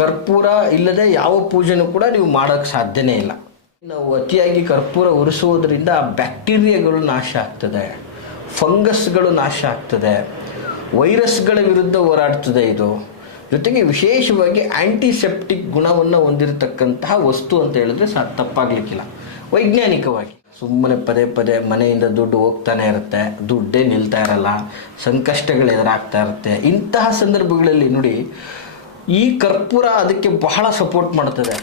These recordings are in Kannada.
ಕರ್ಪೂರ ಇಲ್ಲದೆ ಯಾವ ಪೂಜೆನೂ ಕೂಡ ನೀವು ಮಾಡೋಕ್ಕೆ ಸಾಧ್ಯನೇ ಇಲ್ಲ. ನಾವು ಅತಿಯಾಗಿ ಕರ್ಪೂರ ಉರಿಸುವುದರಿಂದ ಬ್ಯಾಕ್ಟೀರಿಯಾಗಳು ನಾಶ ಆಗ್ತದೆ, ಫಂಗಸ್ಗಳು ನಾಶ ಆಗ್ತದೆ, ವೈರಸ್ಗಳ ವಿರುದ್ಧ ಹೋರಾಡ್ತದೆ ಇದು. ಜೊತೆಗೆ ವಿಶೇಷವಾಗಿ ಆ್ಯಂಟಿಸೆಪ್ಟಿಕ್ ಗುಣವನ್ನು ಹೊಂದಿರತಕ್ಕಂತಹ ವಸ್ತು ಅಂತ ಹೇಳಿದ್ರೆ ತಪ್ಪಾಗಲಿಕ್ಕಿಲ್ಲ. ವೈಜ್ಞಾನಿಕವಾಗಿ ಸುಮ್ಮನೆ ಪದೇ ಪದೇ ಮನೆಯಿಂದ ದುಡ್ಡು ಹೋಗ್ತಾನೆ ಇರುತ್ತೆ, ದುಡ್ಡೇ ನಿಲ್ತಾ ಇರಲ್ಲ, ಸಂಕಷ್ಟಗಳು ಎದುರಾಗ್ತಾ ಇರುತ್ತೆ. ಇಂತಹ ಸಂದರ್ಭಗಳಲ್ಲಿ ನೋಡಿ, ಈ ಕರ್ಪೂರ ಅದಕ್ಕೆ ಬಹಳ ಸಪೋರ್ಟ್ ಮಾಡ್ತದೆ.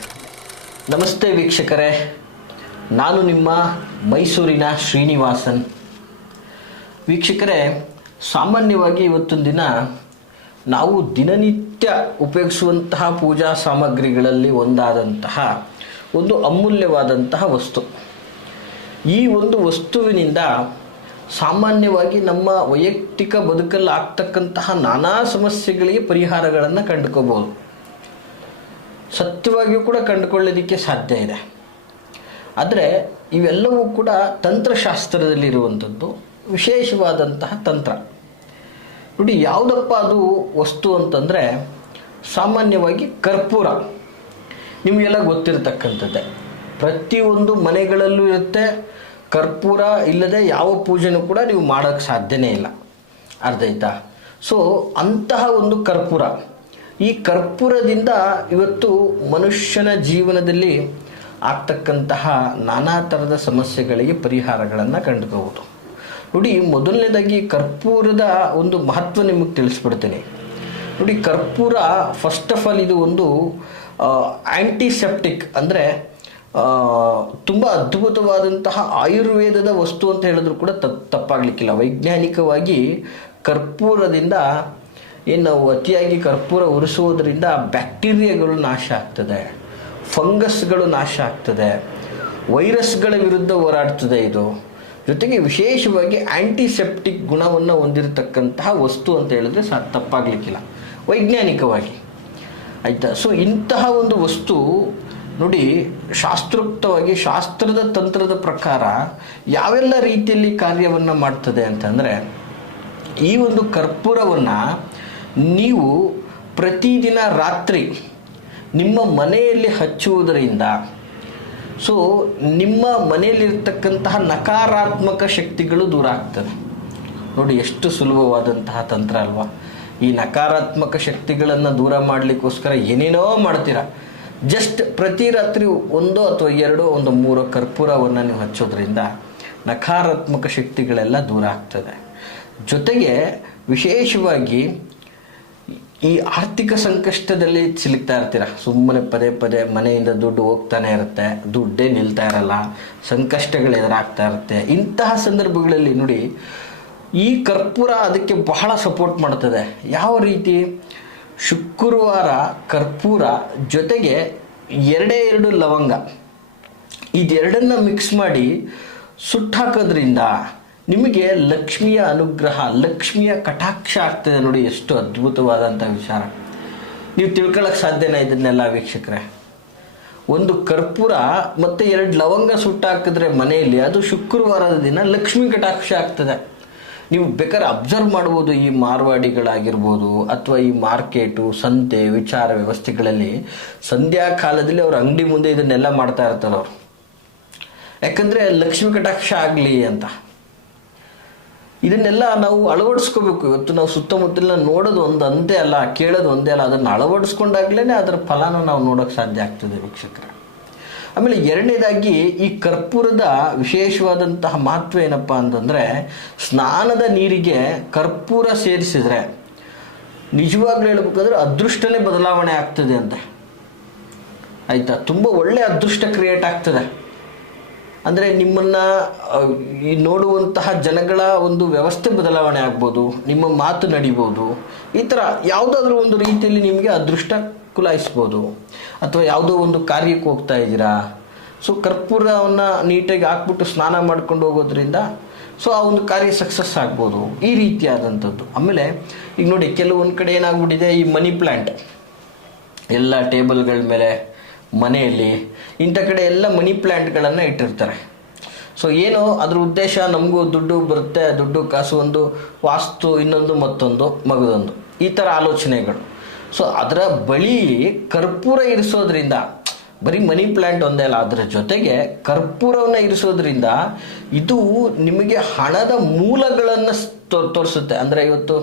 ನಮಸ್ತೆ ವೀಕ್ಷಕರೇ, ನಾನು ನಿಮ್ಮ ಮೈಸೂರಿನ ಶ್ರೀನಿವಾಸನ್. ವೀಕ್ಷಕರೇ, ಸಾಮಾನ್ಯವಾಗಿ ಇವತ್ತೊಂದು ದಿನ ನಾವು ದಿನನಿತ್ಯ ಉಪಯೋಗಿಸುವಂತಹ ಪೂಜಾ ಸಾಮಗ್ರಿಗಳಲ್ಲಿ ಒಂದಾದಂತಹ ಒಂದು ಅಮೂಲ್ಯವಾದಂತಹ ವಸ್ತು. ಈ ಒಂದು ವಸ್ತುವಿನಿಂದ ಸಾಮಾನ್ಯವಾಗಿ ನಮ್ಮ ವೈಯಕ್ತಿಕ ಬದುಕಲ್ಲಿ ಆಗ್ತಕ್ಕಂತಹ ನಾನಾ ಸಮಸ್ಯೆಗಳಿಗೆ ಪರಿಹಾರಗಳನ್ನು ಕಂಡುಕೋಬಹುದು. ಸತ್ಯವಾಗಿಯೂ ಕೂಡ ಕಂಡುಕೊಳ್ಳೋದಕ್ಕೆ ಸಾಧ್ಯ ಇದೆ. ಆದರೆ ಇವೆಲ್ಲವೂ ಕೂಡ ತಂತ್ರಶಾಸ್ತ್ರದಲ್ಲಿರುವಂಥದ್ದು, ವಿಶೇಷವಾದಂತಹ ತಂತ್ರ. ನೋಡಿ, ಯಾವುದಪ್ಪ ಅದು ವಸ್ತು ಅಂತಂದರೆ ಸಾಮಾನ್ಯವಾಗಿ ಕರ್ಪೂರ. ನಿಮಗೆಲ್ಲ ಗೊತ್ತಿರತಕ್ಕಂಥದ್ದೇ, ಪ್ರತಿಯೊಂದು ಮನೆಗಳಲ್ಲೂ ಇರುತ್ತೆ. ಕರ್ಪೂರ ಇಲ್ಲದೆ ಯಾವ ಪೂಜೆನೂ ಕೂಡ ನೀವು ಮಾಡೋಕ್ಕೆ ಸಾಧ್ಯನೇ ಇಲ್ಲ. ಅರ್ಥ ಆಯ್ತಾ? ಸೊ ಅಂತಹ ಒಂದು ಕರ್ಪೂರ, ಈ ಕರ್ಪೂರದಿಂದ ಇವತ್ತು ಮನುಷ್ಯನ ಜೀವನದಲ್ಲಿ ಆಗ್ತಕ್ಕಂತಹ ನಾನಾ ಥರದ ಸಮಸ್ಯೆಗಳಿಗೆ ಪರಿಹಾರಗಳನ್ನು ಕಂಡುಕೋಬಹುದು. ನೋಡಿ, ಮೊದಲನೇದಾಗಿ ಕರ್ಪೂರದ ಒಂದು ಮಹತ್ವ ನಿಮಗೆ ತಿಳಿಸ್ಬಿಡ್ತೀನಿ. ನೋಡಿ, ಕರ್ಪೂರ ಫಸ್ಟ್ ಆಫ್ ಆಲ್ ಇದು ಒಂದು ಆ್ಯಂಟಿಸೆಪ್ಟಿಕ್, ಅಂದರೆ ತುಂಬ ಅದ್ಭುತವಾದಂತಹ ಆಯುರ್ವೇದದ ವಸ್ತು ಅಂತ ಹೇಳಿದ್ರು ಕೂಡ ತಪ್ಪಾಗಲಿಕ್ಕಿಲ್ಲ. ವೈಜ್ಞಾನಿಕವಾಗಿ ಕರ್ಪೂರದಿಂದ ನಾವು ಅತಿಯಾಗಿ ಕರ್ಪೂರ ಉರಿಸುವುದರಿಂದ ಬ್ಯಾಕ್ಟೀರಿಯಾಗಳು ನಾಶ ಆಗ್ತದೆ, ಫಂಗಸ್ಗಳು ನಾಶ ಆಗ್ತದೆ, ವೈರಸ್ಗಳ ವಿರುದ್ಧ ಹೋರಾಡ್ತದೆ ಇದು. ಜೊತೆಗೆ ವಿಶೇಷವಾಗಿ ಆ್ಯಂಟಿಸೆಪ್ಟಿಕ್ ಗುಣವನ್ನು ಹೊಂದಿರತಕ್ಕಂತಹ ವಸ್ತು ಅಂತ ಹೇಳಿದ್ರೆ ತಪ್ಪಾಗಲಿಕ್ಕಿಲ್ಲ ವೈಜ್ಞಾನಿಕವಾಗಿ. ಆಯಿತಾ? ಸೊ ಇಂತಹ ಒಂದು ವಸ್ತು ನೋಡಿ, ಶಾಸ್ತ್ರೋಕ್ತವಾಗಿ ಶಾಸ್ತ್ರದ ತಂತ್ರದ ಪ್ರಕಾರ ಯಾವೆಲ್ಲ ರೀತಿಯಲ್ಲಿ ಕಾರ್ಯವನ್ನು ಮಾಡ್ತದೆ ಅಂತಂದರೆ, ಈ ಒಂದು ಕರ್ಪೂರವನ್ನು ನೀವು ಪ್ರತಿದಿನ ರಾತ್ರಿ ನಿಮ್ಮ ಮನೆಯಲ್ಲಿ ಹಚ್ಚುವುದರಿಂದ ಸೊ ನಿಮ್ಮ ಮನೆಯಲ್ಲಿರ್ತಕ್ಕಂತಹ ನಕಾರಾತ್ಮಕ ಶಕ್ತಿಗಳು ದೂರ ಆಗ್ತದೆ. ನೋಡಿ, ಎಷ್ಟು ಸುಲಭವಾದಂತಹ ತಂತ್ರ ಅಲ್ವಾ? ಈ ನಕಾರಾತ್ಮಕ ಶಕ್ತಿಗಳನ್ನು ದೂರ ಮಾಡಲಿಕ್ಕೋಸ್ಕರ ಏನೇನೋ ಮಾಡ್ತೀರಾ. ಜಸ್ಟ್ ಪ್ರತಿ ರಾತ್ರಿ 1 ಅಥವಾ 2, 1, 3 ಕರ್ಪೂರವನ್ನು ನೀವು ಹಚ್ಚೋದ್ರಿಂದ ನಕಾರಾತ್ಮಕ ಶಕ್ತಿಗಳೆಲ್ಲ ದೂರ ಆಗ್ತದೆ. ಜೊತೆಗೆ ವಿಶೇಷವಾಗಿ ಈ ಆರ್ಥಿಕ ಸಂಕಷ್ಟದಲ್ಲಿ ಸಿಲುಕ್ತಾ ಇರ್ತೀರ, ಸುಮ್ಮನೆ ಪದೇ ಪದೇ ಮನೆಯಿಂದ ದುಡ್ಡು ಹೋಗ್ತಾನೆ ಇರುತ್ತೆ, ದುಡ್ಡೇ ನಿಲ್ತಾ ಇರಲ್ಲ, ಸಂಕಷ್ಟಗಳು ಎದುರಾಗ್ತಾ ಇರುತ್ತೆ. ಇಂತಹ ಸಂದರ್ಭಗಳಲ್ಲಿ ನೋಡಿ, ಈ ಕರ್ಪೂರ ಅದಕ್ಕೆ ಬಹಳ ಸಪೋರ್ಟ್ ಮಾಡ್ತದೆ. ಯಾವ ರೀತಿ? ಶುಕ್ರವಾರ ಕರ್ಪೂರ ಜೊತೆಗೆ 2 ಲವಂಗ, ಇದೆರಡನ್ನ ಮಿಕ್ಸ್ ಮಾಡಿ ಸುಟ್ಟಾಕೋದ್ರಿಂದ ನಿಮಗೆ ಲಕ್ಷ್ಮಿಯ ಅನುಗ್ರಹ, ಲಕ್ಷ್ಮಿಯ ಕಟಾಕ್ಷ ಆಗ್ತದೆ. ನೋಡಿ, ಎಷ್ಟು ಅದ್ಭುತವಾದಂಥ ವಿಚಾರ. ನೀವು ತಿಳ್ಕೊಳ್ಳೋಕೆ ಸಾಧ್ಯನಾ ಇದನ್ನೆಲ್ಲ ವೀಕ್ಷಕರೇ? ಒಂದು ಕರ್ಪೂರ ಮತ್ತು 2 ಲವಂಗ ಸುಟ್ಟಾಕಿದ್ರೆ ಮನೆಯಲ್ಲಿ, ಅದು ಶುಕ್ರವಾರದ ದಿನ ಲಕ್ಷ್ಮಿ ಕಟಾಕ್ಷ ಆಗ್ತದೆ. ನೀವು ಬೇಕಾದ್ರೆ ಅಬ್ಸರ್ವ್ ಮಾಡ್ಬೋದು, ಈ ಮಾರ್ವಾಡಿಗಳಾಗಿರ್ಬೋದು ಅಥವಾ ಈ ಮಾರ್ಕೆಟು, ಸಂತೆ, ವಿಚಾರ ವ್ಯವಸ್ಥೆಗಳಲ್ಲಿ ಸಂಧ್ಯಾ ಕಾಲದಲ್ಲಿ ಅವ್ರ ಅಂಗಡಿ ಮುಂದೆ ಇದನ್ನೆಲ್ಲ ಮಾಡ್ತಾ ಇರ್ತಾರೆ ಅವರು. ಯಾಕಂದರೆ ಲಕ್ಷ್ಮಿ ಕಟಾಕ್ಷ ಆಗಲಿ ಅಂತ. ಇದನ್ನೆಲ್ಲ ನಾವು ಅಳವಡಿಸ್ಕೋಬೇಕು. ಇವತ್ತು ನಾವು ಸುತ್ತಮುತ್ತಲಿನ ನೋಡೋದು ಒಂದು ಒಂದೇ ಅಲ್ಲ, ಕೇಳೋದು ಒಂದೇ ಅಲ್ಲ, ಅದನ್ನು ಅಳವಡಿಸ್ಕೊಂಡಾಗ್ಲೇ ಅದರ ಫಲನ ನಾವು ನೋಡೋಕೆ ಸಾಧ್ಯ ಆಗ್ತದೆ ವೀಕ್ಷಕರೇ. ಆಮೇಲೆ ಎರಡನೇದಾಗಿ, ಈ ಕರ್ಪೂರದ ವಿಶೇಷವಾದಂತಹ ಮಹತ್ವ ಏನಪ್ಪ ಅಂತಂದರೆ, ಸ್ನಾನದ ನೀರಿಗೆ ಕರ್ಪೂರ ಸೇರಿಸಿದರೆ ನಿಜವಾಗ್ಲೂ ಹೇಳ್ಬೇಕಾದ್ರೆ ಅದೃಷ್ಟನೇ ಬದಲಾವಣೆ ಆಗ್ತದೆ ಅಂತ. ಆಯಿತಾ? ತುಂಬ ಒಳ್ಳೆ ಅದೃಷ್ಟ ಕ್ರಿಯೇಟ್ ಆಗ್ತದೆ. ಅಂದರೆ ನಿಮ್ಮನ್ನು ನೋಡುವಂತಹ ಜನಗಳ ಒಂದು ವ್ಯವಸ್ಥೆ ಬದಲಾವಣೆ ಆಗ್ಬೋದು, ನಿಮ್ಮ ಮಾತು ನಡಿಬೋದು, ಈ ಥರ ಯಾವುದಾದ್ರೂ ಒಂದು ರೀತಿಯಲ್ಲಿ ನಿಮಗೆ ಅದೃಷ್ಟ ಕುಲಾಯಿಸ್ಬೋದು. ಅಥವಾ ಯಾವುದೋ ಒಂದು ಕಾರ್ಯಕ್ಕೆ ಹೋಗ್ತಾ ಇದ್ದೀರಾ, ಸೊ ಕರ್ಪೂರವನ್ನು ನೀಟಾಗಿ ಹಾಕ್ಬಿಟ್ಟು ಸ್ನಾನ ಮಾಡ್ಕೊಂಡು ಹೋಗೋದ್ರಿಂದ ಸೊ ಆ ಒಂದು ಕಾರ್ಯ ಸಕ್ಸಸ್ ಆಗ್ಬೋದು, ಈ ರೀತಿಯಾದಂಥದ್ದು. ಆಮೇಲೆ ಈಗ ನೋಡಿ, ಕೆಲವೊಂದು ಕಡೆ ಏನಾಗ್ಬಿಟ್ಟಿದೆ, ಈ ಮನಿ ಪ್ಲ್ಯಾಂಟ್ ಎಲ್ಲ ಟೇಬಲ್ಗಳ ಮೇಲೆ ಮನೆಯಲ್ಲಿ ಇಂಥ ಕಡೆ ಎಲ್ಲ ಮನಿ ಪ್ಲ್ಯಾಂಟ್ಗಳನ್ನು ಇಟ್ಟಿರ್ತಾರೆ. ಸೊ ಏನು ಅದ್ರ ಉದ್ದೇಶ? ನಮಗೂ ದುಡ್ಡು ಬರುತ್ತೆ, ದುಡ್ಡು ಕಾಸು, ಒಂದು ವಾಸ್ತು, ಇನ್ನೊಂದು ಮತ್ತೊಂದು ಮಗದೊಂದು, ಈ ಥರ ಆಲೋಚನೆಗಳು. ಸೊ ಅದರ ಬಳಿ ಕರ್ಪೂರ ಇರಿಸೋದ್ರಿಂದ, ಬರೀ ಮನಿ ಪ್ಲ್ಯಾಂಟ್ ಒಂದೇ ಅಲ್ಲ, ಅದರ ಜೊತೆಗೆ ಕರ್ಪೂರವನ್ನು ಇರಿಸೋದ್ರಿಂದ ಇದು ನಿಮಗೆ ಹಣದ ಮೂಲಗಳನ್ನು ತೋರಿಸುತ್ತೆ. ಅಂದರೆ ಇವತ್ತು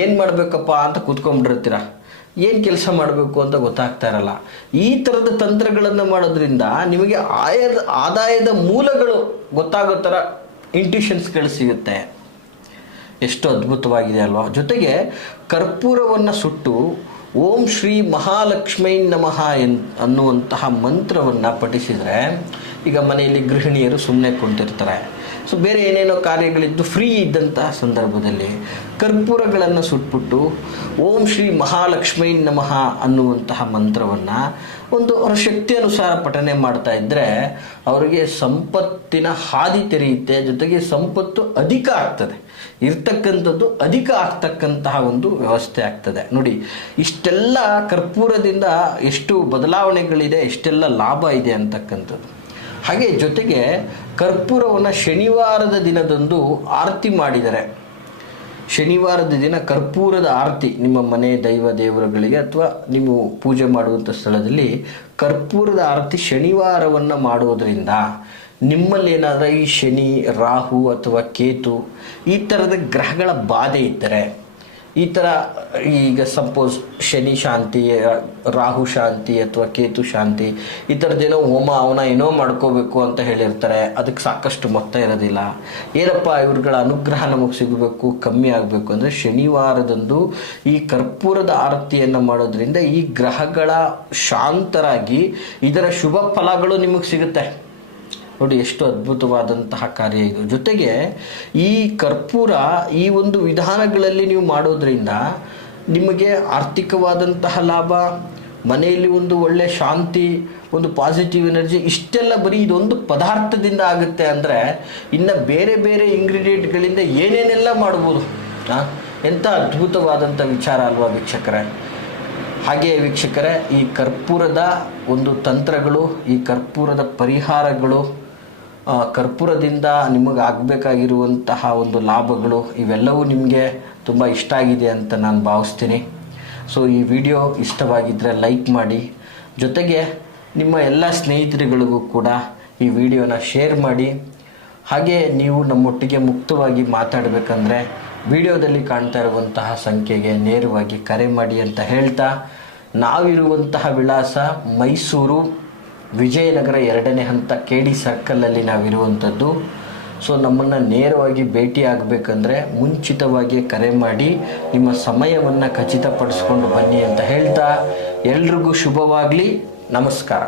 ಏನು ಮಾಡಬೇಕಪ್ಪ ಅಂತ ಕೂತ್ಕೊಂಡ್ಬಿಟ್ಟಿರ್ತೀರ, ಏನು ಕೆಲಸ ಮಾಡಬೇಕು ಅಂತ ಗೊತ್ತಾಗ್ತಾ ಇರಲ್ಲ. ಈ ಥರದ ತಂತ್ರಗಳನ್ನು ಮಾಡೋದ್ರಿಂದ ನಿಮಗೆ ಆದಾಯದ ಮೂಲಗಳು ಗೊತ್ತಾಗೋ ಥರ ಇಂಟ್ಯೂಷನ್ಸ್ಗಳು ಸಿಗುತ್ತೆ. ಎಷ್ಟು ಅದ್ಭುತವಾಗಿದೆ ಅಲ್ವಾ. ಜೊತೆಗೆ ಕರ್ಪೂರವನ್ನು ಸುಟ್ಟು ಓಂ ಶ್ರೀ ಮಹಾಲಕ್ಷ್ಮೀ ನಮಃ ಅನ್ನುವಂತಹ ಮಂತ್ರವನ್ನು ಪಠಿಸಿದರೆ, ಈಗ ಮನೆಯಲ್ಲಿ ಗೃಹಿಣಿಯರು ಸುಮ್ಮನೆ ಕುಂತಿರ್ತಾರೆ, ಸೊ ಬೇರೆ ಏನೇನೋ ಕಾರ್ಯಗಳಿದ್ದು ಫ್ರೀ ಇದ್ದಂತಹ ಸಂದರ್ಭದಲ್ಲಿ ಕರ್ಪೂರಗಳನ್ನು ಸುಟ್ಬಿಟ್ಟು ಓಂ ಶ್ರೀ ಮಹಾಲಕ್ಷ್ಮೀ ನಮಃ ಅನ್ನುವಂತಹ ಮಂತ್ರವನ್ನು ಅವರ ಶಕ್ತಿ ಅನುಸಾರ ಪಠನೆ ಮಾಡ್ತಾ ಇದ್ದರೆ ಅವರಿಗೆ ಸಂಪತ್ತಿನ ಹಾದಿ ತೆರೆಯುತ್ತೆ. ಜೊತೆಗೆ ಸಂಪತ್ತು ಅಧಿಕ ಆಗ್ತದೆ, ಇರ್ತಕ್ಕಂಥದ್ದು ಅಧಿಕ ಆಗ್ತಕ್ಕಂತಹ ಒಂದು ವ್ಯವಸ್ಥೆ ಆಗ್ತದೆ. ನೋಡಿ, ಇಷ್ಟೆಲ್ಲ ಕರ್ಪೂರದಿಂದ ಎಷ್ಟು ಬದಲಾವಣೆಗಳಿದೆ, ಎಷ್ಟೆಲ್ಲ ಲಾಭ ಇದೆ ಅಂತಕ್ಕಂಥದ್ದು. ಹಾಗೆ ಜೊತೆಗೆ ಕರ್ಪೂರವನ್ನು ಶನಿವಾರದ ದಿನದಂದು ಆರತಿ ಮಾಡಿದರೆ, ಶನಿವಾರದ ದಿನ ಕರ್ಪೂರದ ಆರತಿ ನಿಮ್ಮ ಮನೆ ದೇವರುಗಳಿಗೆ ಅಥವಾ ನೀವು ಪೂಜೆ ಮಾಡುವಂಥ ಸ್ಥಳದಲ್ಲಿ ಕರ್ಪೂರದ ಆರತಿ ಶನಿವಾರವನ್ನು ಮಾಡೋದರಿಂದ ನಿಮ್ಮಲ್ಲಿ ಏನಾದರೂ ಈ ಶನಿ, ರಾಹು ಅಥವಾ ಕೇತು ಈ ಥರದ ಗ್ರಹಗಳ ಬಾಧೆ ಇದ್ದರೆ, ಈ ಥರ ಈಗ ಸಪೋಸ್ ಶನಿ ಶಾಂತಿ, ರಾಹು ಶಾಂತಿ ಅಥವಾ ಕೇತು ಶಾಂತಿ ಈ ಥರದ್ದೇನೋ ಹೋಮ ಅವನ ಏನೋ ಮಾಡ್ಕೋಬೇಕು ಅಂತ ಹೇಳಿರ್ತಾರೆ, ಅದಕ್ಕೆ ಸಾಕಷ್ಟು ಮೊತ್ತ ಇರೋದಿಲ್ಲ, ಏನಪ್ಪ ಇವ್ರುಗಳ ಅನುಗ್ರಹ ನಮಗೆ ಸಿಗಬೇಕು, ಕಮ್ಮಿ ಆಗಬೇಕು ಅಂದರೆ ಶನಿವಾರದಂದು ಈ ಕರ್ಪೂರದ ಆರತಿಯನ್ನು ಮಾಡೋದ್ರಿಂದ ಈ ಗ್ರಹಗಳ ಶಾಂತರಾಗಿ ಇದರ ಶುಭ ಫಲಗಳು ನಿಮಗೆ ಸಿಗುತ್ತೆ. ನೋಡಿ, ಎಷ್ಟು ಅದ್ಭುತವಾದಂತಹ ಕಾರ್ಯ ಇದು. ಜೊತೆಗೆ ಈ ಕರ್ಪೂರ ಈ ಒಂದು ವಿಧಾನಗಳಲ್ಲಿ ನೀವು ಮಾಡೋದ್ರಿಂದ ನಿಮಗೆ ಆರ್ಥಿಕವಾದಂತಹ ಲಾಭ, ಮನೆಯಲ್ಲಿ ಒಂದು ಒಳ್ಳೆ ಶಾಂತಿ, ಒಂದು ಪಾಸಿಟಿವ್ ಎನರ್ಜಿ, ಇಷ್ಟೆಲ್ಲ ಬರೀ ಇದೊಂದು ಪದಾರ್ಥದಿಂದ ಆಗುತ್ತೆ ಅಂದರೆ ಇನ್ನು ಬೇರೆ ಬೇರೆ ಇಂಗ್ರೀಡಿಯೆಂಟ್ಗಳಿಂದ ಏನೇನೆಲ್ಲ ಮಾಡ್ಬೋದು. ಎಂಥ ಅದ್ಭುತವಾದಂಥ ವಿಚಾರ ಅಲ್ವಾ ವೀಕ್ಷಕರೇ. ಹಾಗೆಯೇ ವೀಕ್ಷಕರೇ, ಈ ಕರ್ಪೂರದ ಒಂದು ತಂತ್ರಗಳು, ಈ ಕರ್ಪೂರದ ಪರಿಹಾರಗಳು, ಕರ್ಪೂರದಿಂದ ನಿಮಗೆ ಆಗಬೇಕಾಗಿರುವಂತಹ ಒಂದು ಲಾಭಗಳು ಇವೆಲ್ಲವೂ ನಿಮಗೆ ತುಂಬ ಇಷ್ಟ ಆಗಿದೆ ಅಂತ ನಾನು ಭಾವಿಸ್ತೀನಿ. ಸೊ ಈ ವಿಡಿಯೋ ಇಷ್ಟವಾಗಿದ್ದರೆ ಲೈಕ್ ಮಾಡಿ, ಜೊತೆಗೆ ನಿಮ್ಮ ಎಲ್ಲ ಸ್ನೇಹಿತರುಗಳಿಗೂ ಕೂಡ ಈ ವಿಡಿಯೋನ ಶೇರ್ ಮಾಡಿ. ಹಾಗೆ ನೀವು ನಮ್ಮೊಟ್ಟಿಗೆ ಮುಕ್ತವಾಗಿ ಮಾತಾಡಬೇಕಂದ್ರೆ ವಿಡಿಯೋದಲ್ಲಿ ಕಾಣ್ತಾ ಇರುವಂತಹ ಸಂಖ್ಯೆಗೆ ನೇರವಾಗಿ ಕರೆ ಮಾಡಿ ಅಂತ ಹೇಳ್ತಾ, ನಾವಿರುವಂತಹ ವಿಳಾಸ ಮೈಸೂರು ವಿಜಯನಗರ 2ನೇ ಹಂತ KD ಸರ್ಕಲಲ್ಲಿ ನಾವಿರುವಂಥದ್ದು. ಸೊ ನಮ್ಮನ್ನು ನೇರವಾಗಿ ಭೇಟಿ ಆಗಬೇಕಂದ್ರೆ ಮುಂಚಿತವಾಗಿ ಕರೆ ಮಾಡಿ ನಿಮ್ಮ ಸಮಯವನ್ನು ಖಚಿತಪಡಿಸ್ಕೊಂಡು ಬನ್ನಿ ಅಂತ ಹೇಳ್ತಾ, ಎಲ್ರಿಗೂ ಶುಭವಾಗಲಿ. ನಮಸ್ಕಾರ.